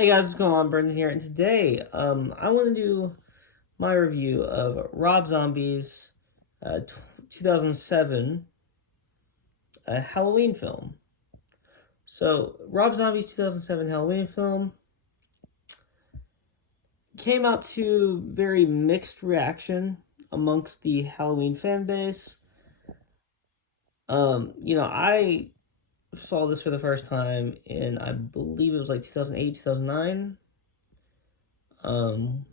Hey guys, what's going on? Brendan here, and today, I want to do my review of Rob Zombie's 2007 Halloween film. So, Rob Zombie's 2007 Halloween film came out to very mixed reaction amongst the Halloween fan base. I saw this for the first time in, I believe it was like 2008, 2009. Um,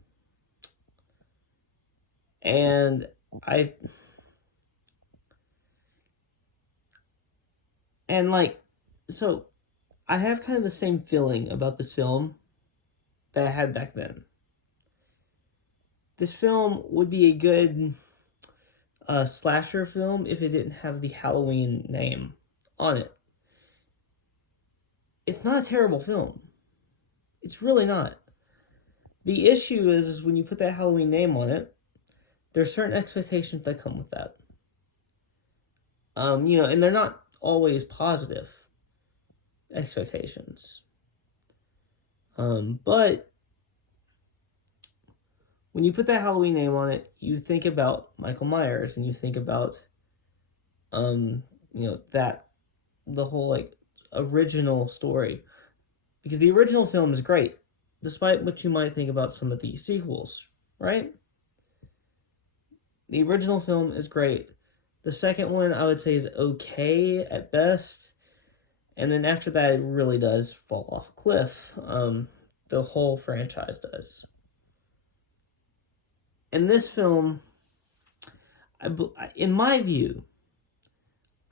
and I And like, so I have kind of the same feeling about this film that I had back then. This film would be a good slasher film if it didn't have the Halloween name on it. It's not a terrible film. It's really not. The issue is when you put that Halloween name on it, there's certain expectations that come with that. And they're not always positive expectations. But when you put that Halloween name on it, you think about Michael Myers and you think about, that the whole like original story, because the original film is great, despite what you might think about some of the sequels, right? The original film is great. The second one I would say is okay at best, and then after that it really does fall off a cliff. The whole franchise does. In this film, in my view,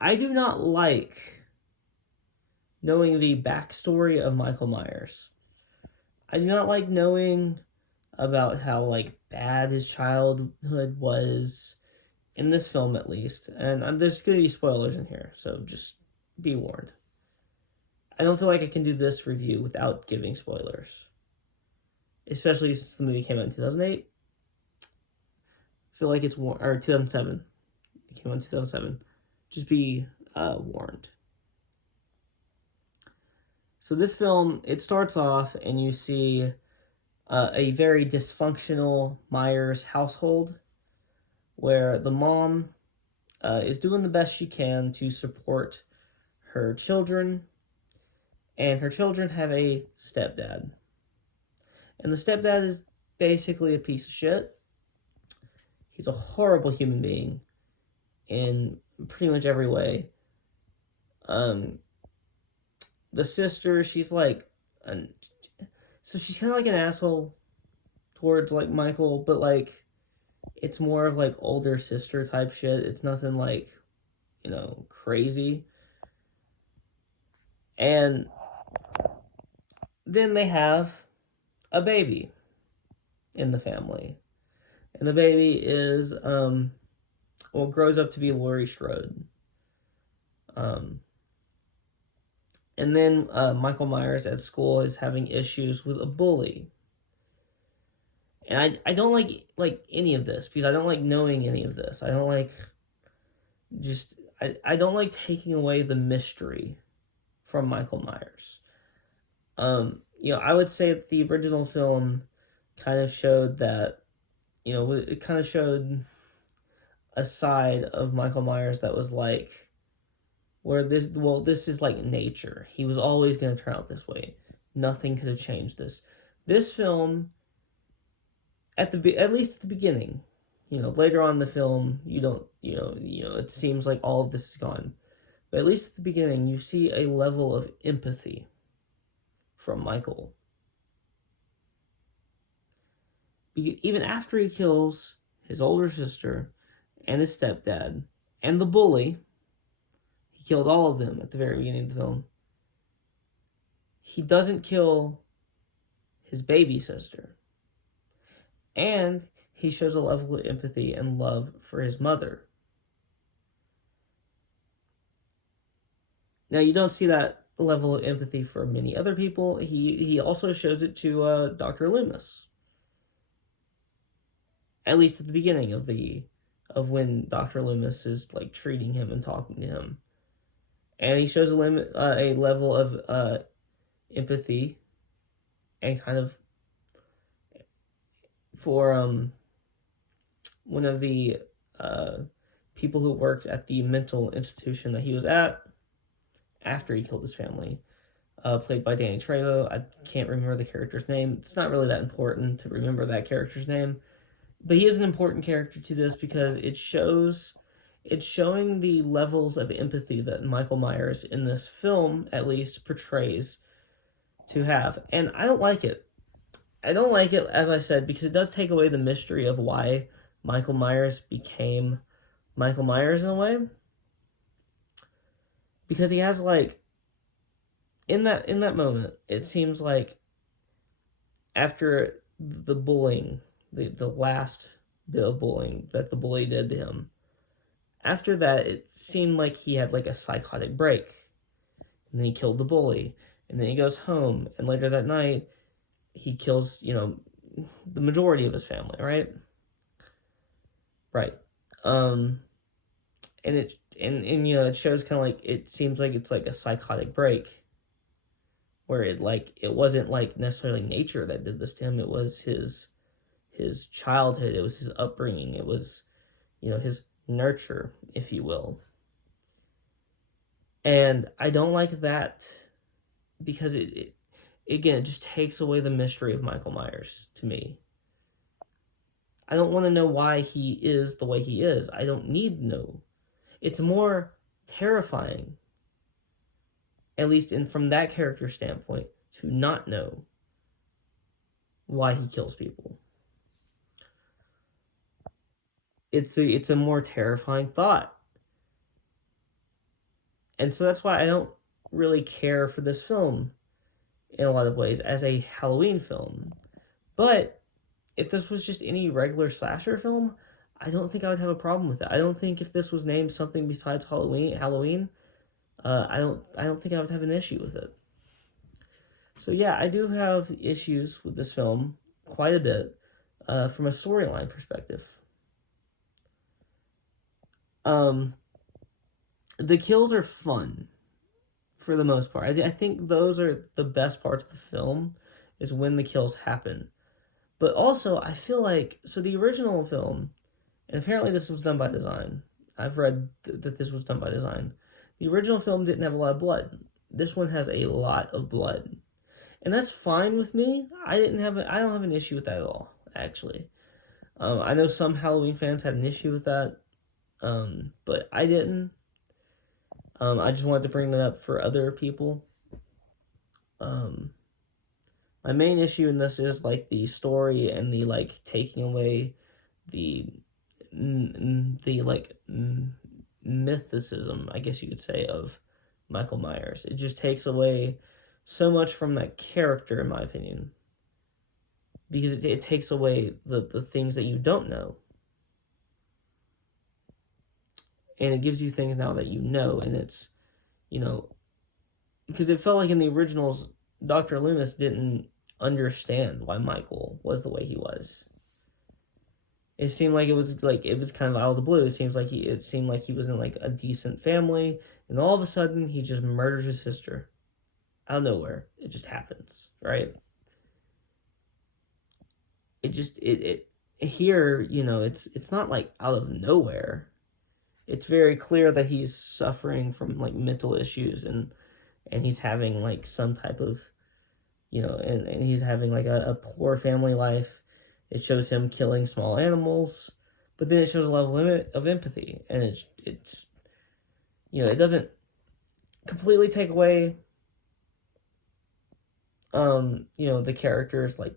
I do not like knowing the backstory of Michael Myers. I do not like knowing about how like bad his childhood was in this film, at least. And there's going to be spoilers in here, so just be warned. I don't feel like I can do this review without giving spoilers, especially since the movie came out in 2008. I feel like it's or 2007. It came out in 2007. Just be warned. So this film, it starts off and you see a very dysfunctional Myers household where the mom is doing the best she can to support her children, and her children have a stepdad. And the stepdad is basically a piece of shit. He's a horrible human being in pretty much every way. The sister, she's like, so she's kind of like an asshole towards like Michael, but like it's more of like older sister type shit. It's nothing like, crazy. And then they have a baby in the family. And the baby is grows up to be Laurie Strode. And then Michael Myers at school is having issues with a bully. And I don't like any of this because I don't like knowing any of this. I don't like I don't like taking away the mystery from Michael Myers. I would say that the original film kind of showed that, it kind of showed a side of Michael Myers that was like, where this is like nature. He was always going to turn out this way. Nothing could have changed this. This film, at least at the beginning, later on in the film, you don't, it seems like all of this is gone. But at least at the beginning, you see a level of empathy from Michael. Even after he kills his older sister and his stepdad and the bully, he killed all of them at the very beginning of the film. He doesn't kill his baby sister. And he shows a level of empathy and love for his mother. Now, you don't see that level of empathy for many other people. He also shows it to Dr. Loomis. At least at the beginning of when Dr. Loomis is like treating him and talking to him. And he shows a level of empathy and kind of for one of the uh, people who worked at the mental institution that he was at after he killed his family, played by Danny Trejo. I can't remember the character's name. It's not really that important to remember that character's name, but he is an important character to this because it's showing the levels of empathy that Michael Myers in this film at least portrays to have, and I don't like it. I don't like it, as I said, because it does take away the mystery of why Michael Myers became Michael Myers in a way. Because he has like in that moment, it seems like after the bullying, the last bit of bullying that the bully did to him, after that it seemed like he had like a psychotic break. And then he killed the bully. And then he goes home, and later that night he kills, the majority of his family, right? Right. Um, and it shows kind of like it seems like it's like a psychotic break, where it wasn't like necessarily nature that did this to him. It was his childhood. It was his upbringing. It was, his nurture, if you will. And I don't like that because it again, it just takes away the mystery of Michael Myers to me. I don't want to know why he is the way he is. I don't need to know. It's more terrifying, at least from that character standpoint, to not know why he kills people. It's a more terrifying thought. And so that's why I don't really care for this film in a lot of ways as a Halloween film. But if this was just any regular slasher film, I don't think I would have a problem with it. I don't think if this was named something besides Halloween, I don't think I would have an issue with it. So yeah, I do have issues with this film quite a bit from a storyline perspective. Um, the kills are fun for the most part. I think those are the best parts of the film is when the kills happen. But also, I feel like so the original film, and apparently this was done by design. I've read that this was done by design. The original film didn't have a lot of blood. This one has a lot of blood, and that's fine with me. I don't have an issue with that at all. Actually, I know some Halloween fans had an issue with that, but I didn't. I just wanted to bring that up for other people. Um, my main issue in this is like the story and the like taking away the mythicism, I guess you could say, of Michael Myers. It just takes away so much from that character, in my opinion, because it takes away the things that you don't know, and it gives you things now that you know, and it's, because it felt like in the originals, Dr. Loomis didn't understand why Michael was the way he was. It seemed like it was kind of out of the blue. It seemed like he was in like a decent family, and all of a sudden he just murders his sister out of nowhere. It just happens, right? It just it here, it's not like out of nowhere. It's very clear that he's suffering from like mental issues, and he's having like some type of, and he's having like a poor family life. It shows him killing small animals, but then it shows a level of empathy, and it's it doesn't completely take away the characters, like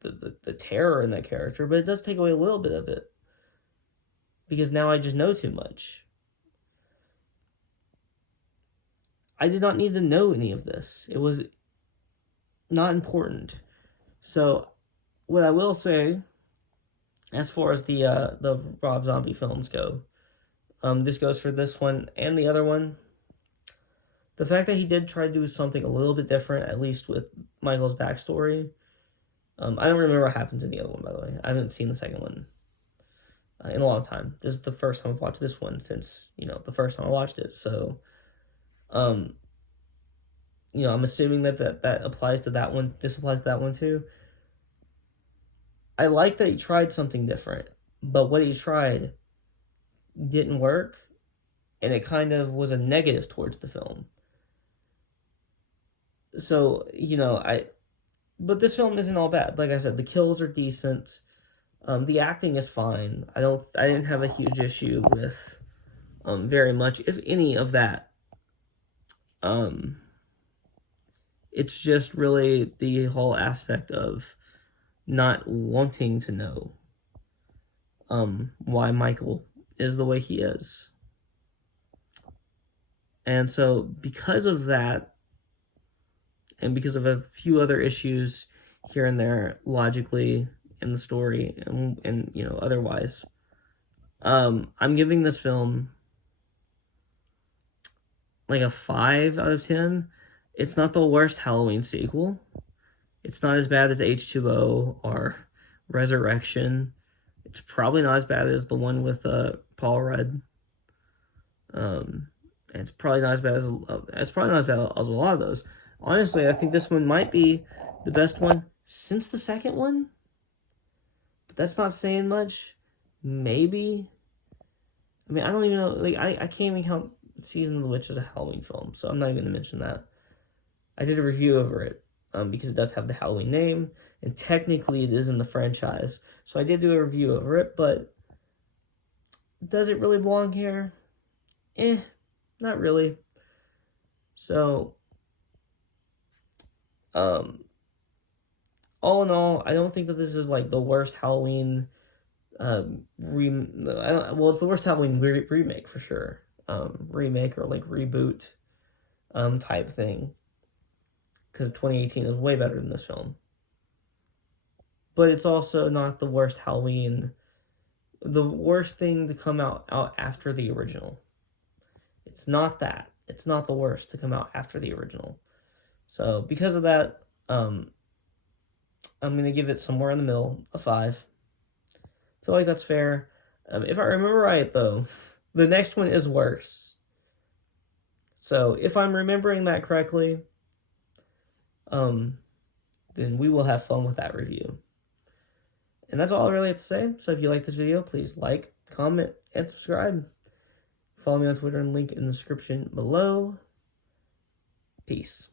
the terror in that character, but it does take away a little bit of it because now I just know too much. I did not need to know any of this. It was not important. So what I will say, as far as the Rob Zombie films go, this goes for this one and the other one. The fact that he did try to do something a little bit different, at least with Michael's backstory. I don't remember what happens in the other one, by the way. I haven't seen the second one in a long time. This is the first time I've watched this one since, the first time I watched it. So, um, I'm assuming that applies to that one. This applies to that one too. I like that he tried something different, but what he tried didn't work, and it kind of was a negative towards the film. So, but this film isn't all bad. Like I said, the kills are decent. The acting is fine. I didn't have a huge issue with, very much, if any, of that. Um, it's just really the whole aspect of not wanting to know, why Michael is the way he is. And so, because of that, and because of a few other issues here and there, logically in the story and otherwise, I'm giving this film like a 5 out of 10. It's not the worst Halloween sequel. It's not as bad as H2O or Resurrection. It's probably not as bad as the one with Paul Rudd. It's probably not as bad as a lot of those. Honestly, I think this one might be the best one since the second one. But that's not saying much. Maybe. I mean, I don't even know. Like, I can't even count Season of the Witch as a Halloween film, so I'm not even going to mention that. I did a review over it, because it does have the Halloween name, and technically it is in the franchise. So I did do a review over it, but does it really belong here? Not really. So, all in all, I don't think that this is like the worst Halloween, it's the worst Halloween remake for sure. Remake or like reboot, type thing. Because 2018 is way better than this film. But it's also not the worst Halloween, the worst thing to come out after the original. It's not that. It's not the worst to come out after the original. So because of that, I'm going to give it somewhere in the middle, a 5. I feel like that's fair. If I remember right, though, the next one is worse. So if I'm remembering that correctly, then we will have fun with that review. And that's all I really have to say. So if you like this video, please like, comment, and subscribe. Follow me on Twitter and link in the description below. Peace.